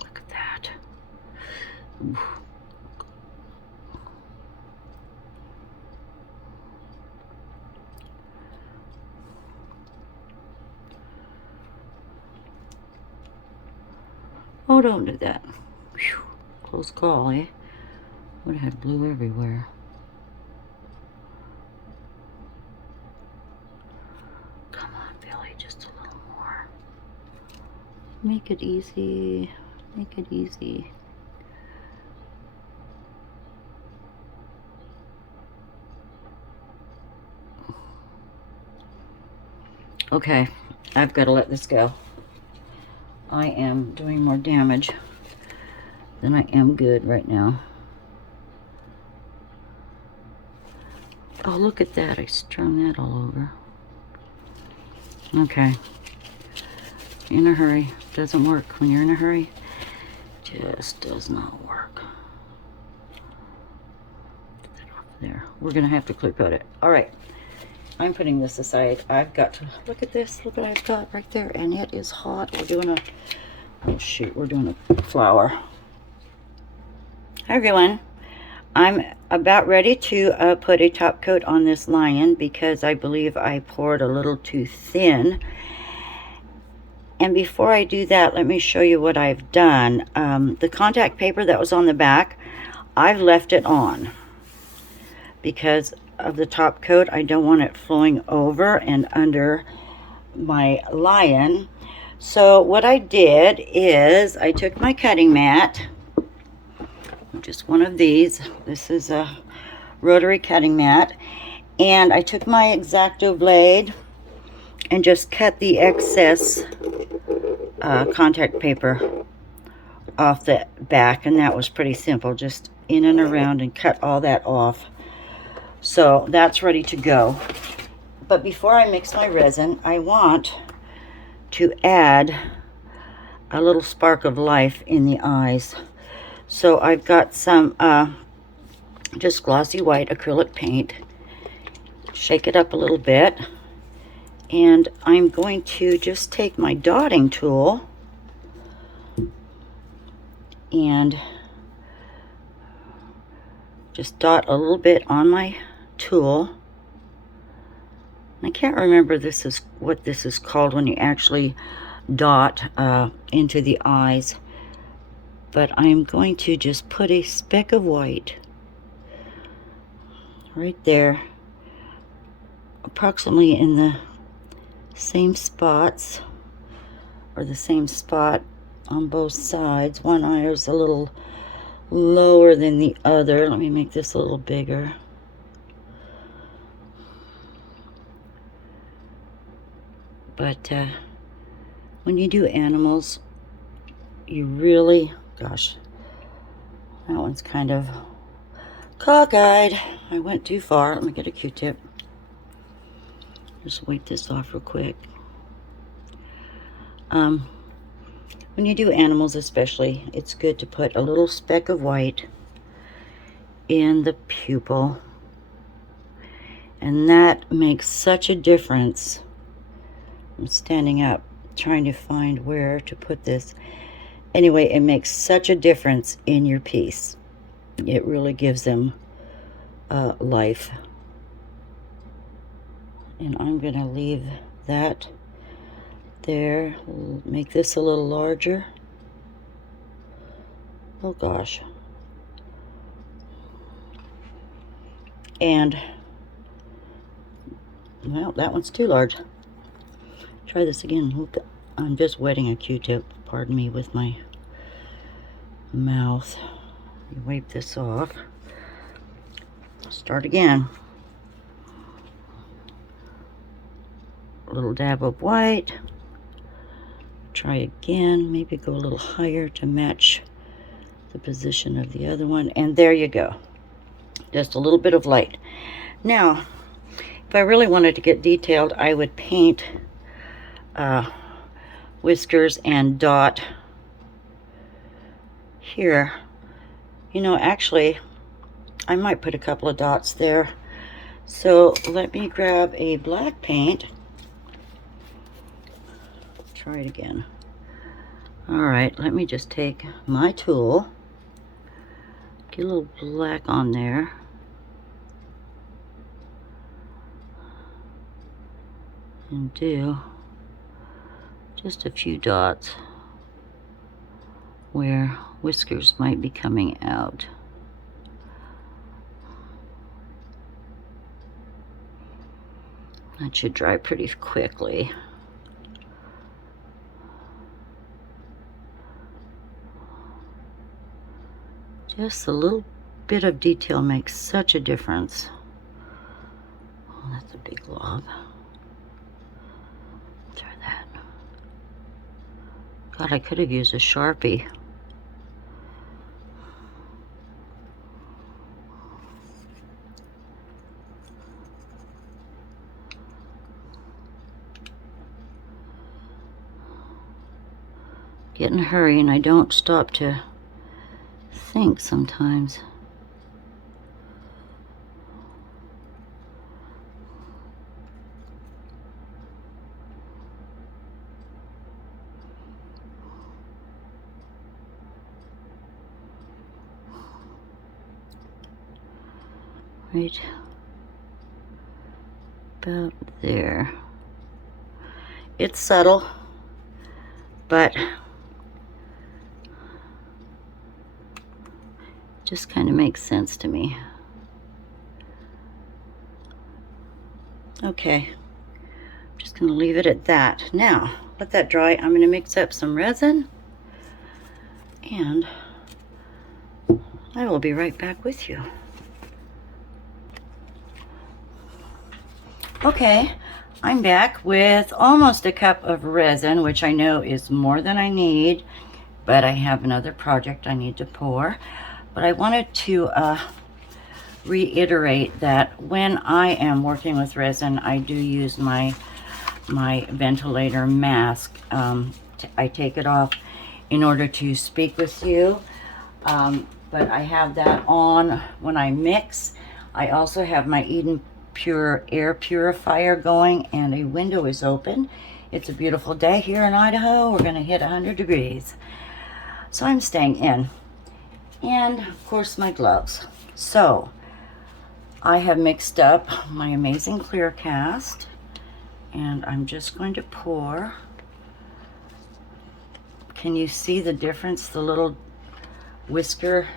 Look at that. Ooh. Oh, don't do that. Whew. Close call, eh? Would have had blue everywhere. Come on, Billie, just a little more. Make it easy. Make it easy. Okay, I've got to let this go. I am doing more damage than I am good right now. Oh, look at that. I strung that all over. Okay. In a hurry. Doesn't work. When you're in a hurry, just does not work. Get that off there. We're going to have to clear coat it. All right. I'm putting this aside. I've got to, look at this. Look what I've got right there. And it is hot. We're doing a, oh shoot, we're doing a flower. Hi everyone. I'm about ready to put a top coat on this lion because I believe I poured a little too thin. And before I do that, let me show you what I've done. The contact paper that was on the back, I've left it on because of the top coat. I don't want it flowing over and under my lion. So what I did is I took my cutting mat, just one of these. This is a rotary cutting mat, and I took my X-Acto blade and just cut the excess contact paper off the back, and that was pretty simple, just in and around and cut all that off. So that's ready to go. But before I mix my resin, I want to add a little spark of life in the eyes. So I've got some just glossy white acrylic paint, shake it up a little bit, and I'm going to just take my dotting tool and just dot a little bit on my tool. I can't remember what this is called when you actually dot into the eyes, but I'm going to just put a speck of white right there, approximately in the same spots, or the same spot on both sides. One eye is a little lower than the other. Let me make this a little bigger. But when you do animals, you really, gosh, that one's kind of cockeyed. I went too far. Let me get a Q-tip. Just wipe this off real quick. When you do animals especially, it's good to put a little speck of white in the pupil. And that makes such a difference. I'm standing up trying to find where to put this. Anyway, it makes such a difference in your piece. It really gives them life. And I'm going to leave that there. We'll make this a little larger. Oh gosh. And, well, that one's too large. Try this again. I'm just wetting a Q-tip, pardon me, with my mouth. You wipe this off. Start again. A little dab of white. Try again. Maybe go a little higher to match the position of the other one. And there you go. Just a little bit of light. Now, if I really wanted to get detailed, I would paint whiskers and dot here. You know, actually, I might put a couple of dots there. So let me grab a black paint. Try it again. All right, let me just take my tool, get a little black on there, and do just a few dots where whiskers might be coming out. That should dry pretty quickly. Just a little bit of detail makes such a difference. Oh, that's a big glob. Try that. God, I could have used a Sharpie. Get in a hurry, and I don't stop to think sometimes. Right about there. It's subtle, but just kind of makes sense to me. Okay, I'm just going to leave it at that. Now, let that dry. I'm going to mix up some resin, and I will be right back with you. Okay, I'm back with almost a cup of resin, which I know is more than I need, but I have another project I need to pour. But I wanted to reiterate that when I am working with resin, I do use my ventilator mask. I take it off in order to speak with you, but I have that on when I mix. I also have my pure air purifier going, and a window is open. It's a beautiful day here in Idaho. We're going to hit 100 degrees. So I'm staying in. And of course my gloves. So I have mixed up my amazing clear cast, and I'm just going to pour. Can you see the difference the little whisker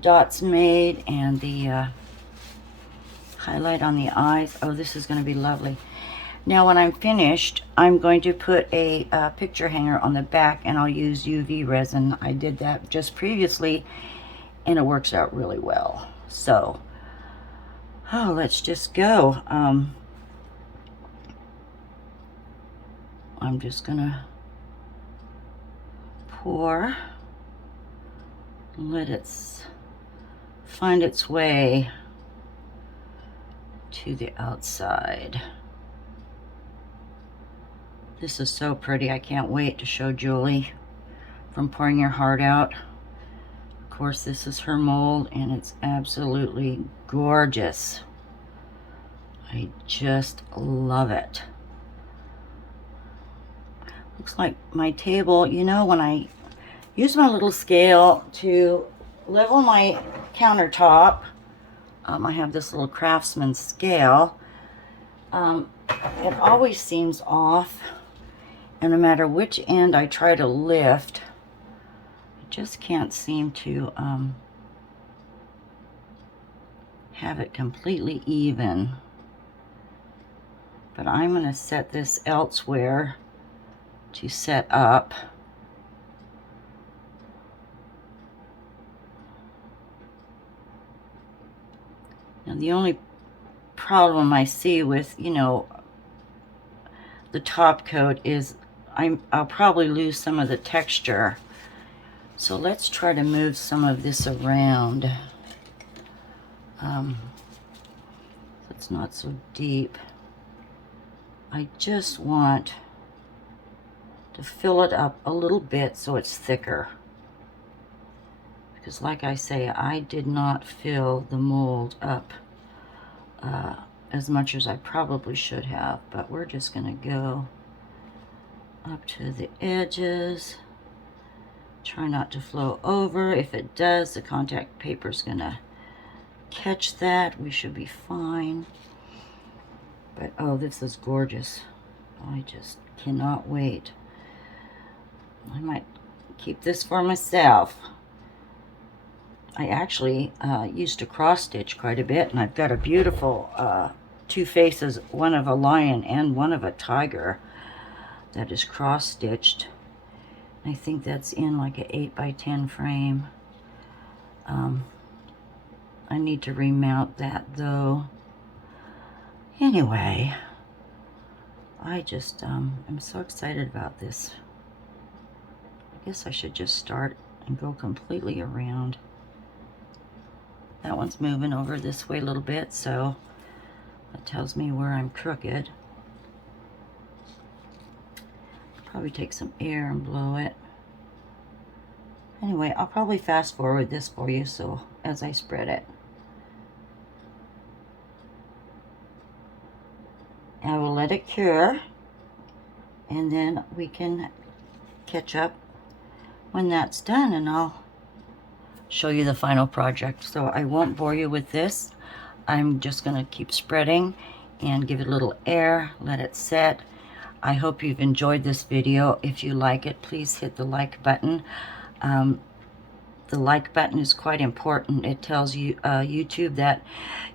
dots made, and the highlight on the eyes? Oh, this is going to be lovely. Now when I'm finished, I'm going to put a picture hanger on the back, and I'll use UV resin. I did that just previously and it works out really well. So let's just go. I'm just gonna pour, let it find its way to the outside. This is so pretty. I can't wait to show Julie from Pouring Your Heart Out. Of course, this is her mold, and it's absolutely gorgeous. I just love it. Looks like my table, you know, when I use my little scale to level my countertop, I have this little Craftsman scale. It always seems off, and no matter which end I try to lift, I just can't seem to have it completely even. But I'm going to set this elsewhere to set up. Now the only problem I see with, you know, the top coat is I'll probably lose some of the texture. So let's try to move some of this around. It's not so deep. I just want to fill it up a little bit so it's thicker. Because like I say, I did not fill the mold up as much as I probably should have, but we're just gonna go up to the edges. Try not to flow over. If it does, the contact paper is gonna catch that. We should be fine. But oh, this is gorgeous. I just cannot wait. I might keep this for myself. I actually used to cross stitch quite a bit, and I've got a beautiful two faces, one of a lion and one of a tiger, that is cross stitched. I think that's in like an 8x10 frame. I need to remount that though. Anyway, I just am so excited about this. I guess I should just start and go completely around. That one's moving over this way a little bit, so that tells me where I'm crooked. Probably take some air and blow it. Anyway, I'll probably fast forward this for you so as I spread it. I will let it cure, and then we can catch up when that's done, and I'll show you the final project. So I won't bore you with this. I'm just going to keep spreading and give it a little air, let it set. I hope you've enjoyed this video. If you like it, please hit the like button. The like button is quite important. It tells you YouTube that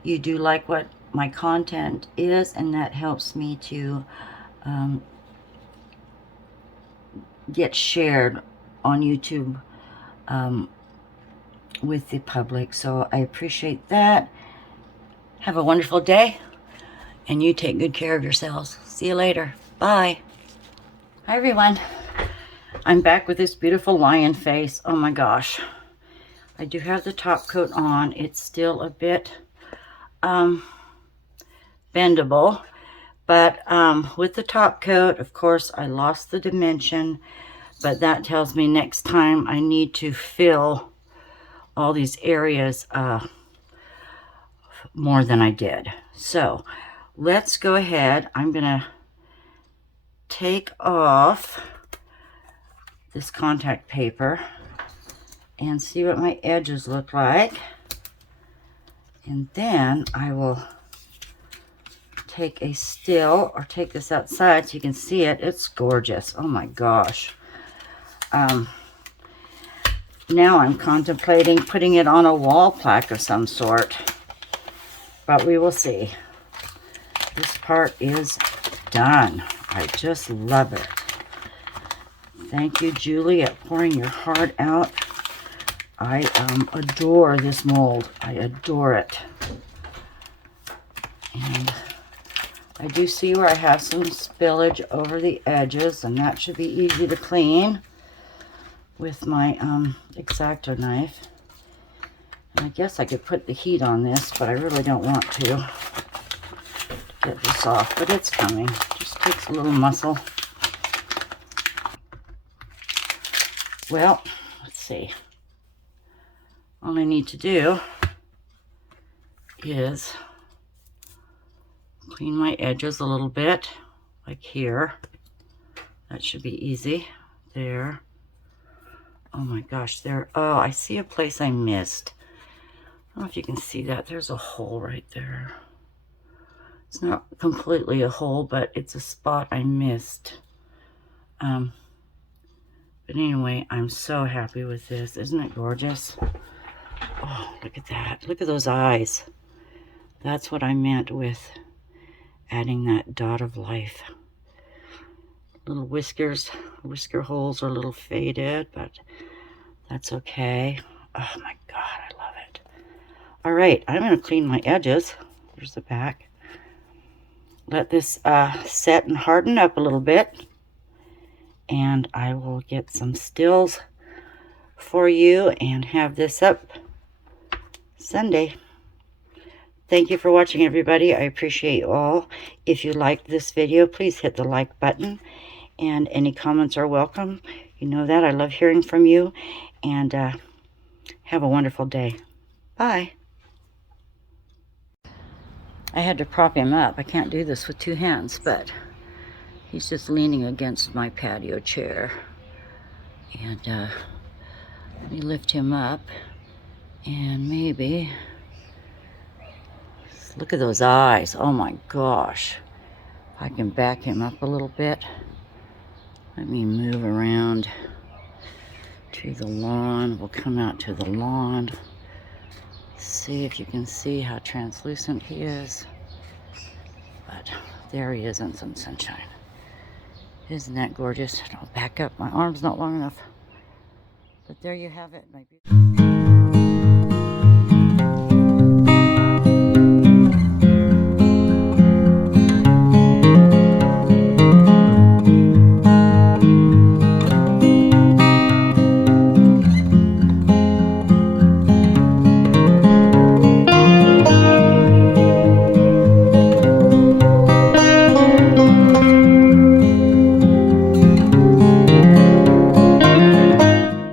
you do like what my content is, and that helps me to get shared on YouTube with the public. So I appreciate that. Have a wonderful day, and you take good care of yourselves. See you later. Bye. Hi everyone. I'm back with this beautiful lion face. Oh my gosh. I do have the top coat on. It's still a bit bendable, but with the top coat, of course, I lost the dimension, but that tells me next time I need to fill all these areas more than I did. So let's go ahead. I'm gonna take off this contact paper and see what my edges look like. And then I will take a still, or take this outside so you can see it. It's gorgeous. Oh my gosh. Now I'm contemplating putting it on a wall plaque of some sort, but we will see. This part is done. I just love it. Thank you, Julie, at pouring your heart out. I adore this mold. I adore it. And I do see where I have some spillage over the edges, and that should be easy to clean with my X-Acto knife. And I guess I could put the heat on this, but I really don't want to get this off, but it's coming. Just takes a little muscle. Well, let's see. All I need to do is clean my edges a little bit, like here. That should be easy. There. Oh my gosh, there. Oh, I see a place I missed. I don't know if you can see that. There's a hole right there. It's not completely a hole, but it's a spot I missed. But anyway, I'm so happy with this. Isn't it gorgeous? Oh, look at that. Look at those eyes. That's what I meant with adding that dot of life. Little whisker holes are a little faded, but that's okay. Oh my God, I love it. All right, I'm going to clean my edges. There's the back. Let this set and harden up a little bit, and I will get some stills for you and have this up Sunday. Thank you for watching, everybody. I appreciate you all. If you liked this video, please hit the like button, and any comments are welcome. You know that. I love hearing from you, and have a wonderful day. Bye. I had to prop him up. I can't do this with two hands, but he's just leaning against my patio chair. And let me lift him up, and maybe, look at those eyes. Oh my gosh. I can back him up a little bit. Let me move around to the lawn. We'll come out to the lawn. See if you can see how translucent he is. But there he is in some sunshine. Isn't that gorgeous? I'll back up. My arm's not long enough. But there you have it, my beautiful.